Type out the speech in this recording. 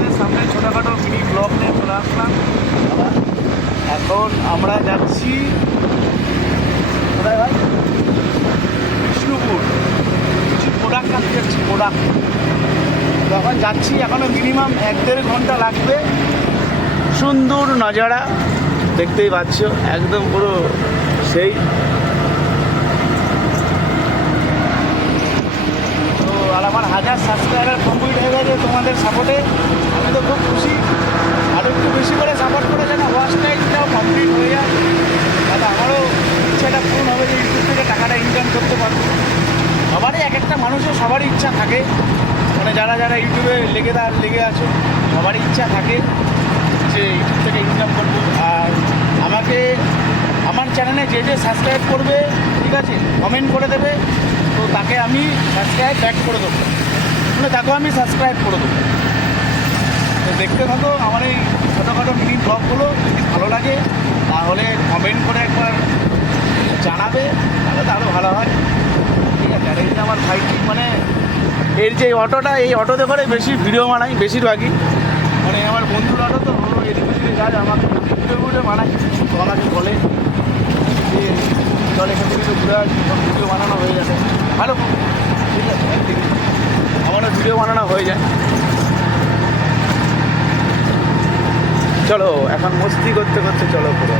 তোমাদের সামনে ছোটোখাটো মিনি ব্লগ নিয়ে চলে আসলাম। এখন আমরা যাচ্ছি কোথায় ভাই? বিষ্ণুপুর। কিছু প্রোডাক্ট আনতে যাচ্ছি, প্রোডাক্ট। তখন যাচ্ছি, এখনও মিনিমাম 1-1.5 ঘন্টা লাগবে। সুন্দর নজারা দেখতেই পাচ্ছ, একদম পুরো সেই। তো আর আমার 1000 সাবস্ক্রাইবার কমপ্লিট হয়ে গেছে তোমাদের সাপোর্টে। আমি তো খুব খুশি। আরও একটু বেশি করে সাপোর্ট করে যেন ওয়াচ টাইমটাও কমপ্লিট হয়ে যায়, তাহলে আমারও ইচ্ছাটা পূরণ হবে যে ইউটিউব থেকে টাকাটা ইনকাম করতে পারবো। সবারই এক একটা মানুষের সবারই ইচ্ছা থাকে, মানে যারা যারা ইউটিউবে লেগে আছো সবারই ইচ্ছা থাকে যে ইউটিউব থেকে ইনকাম করবো। আর আমাকে আমার চ্যানেলে যে যে সাবস্ক্রাইব করবে, ঠিক আছে, কমেন্ট করে দেবে, তো তাকে আমি সাবস্ক্রাইব ব্যাক করে দেবো, মানে তাকেও আমি সাবস্ক্রাইব করে দেবো। তো দেখতে থাকো আমার এই ছোটোখাটো মিনি ব্লগগুলো। যদি ভালো লাগে তাহলে কমেন্ট করে একবার জানাবে, তাহলে আরও ভালো হয়, ঠিক আছে। আর এই যে আমার ভাইটি, মানে এর যে অটোটা, এই অটোতে করে বেশি ভিডিও বানাই বেশিরভাগই, মানে আমার বন্ধুর অটো, তো এদিকে যদি কাজ আমাকে ভিডিও বানাই, তো আমাকে বলে যে চল এখান থেকে তো ঘুরে আসি, ভিডিও বানানো হয়ে যাবে ভালো, ঠিক আছে। আমারও ভিডিও বানানো হয়ে যায়। চলো এখন মস্তি করতে করতে চলো পুরো।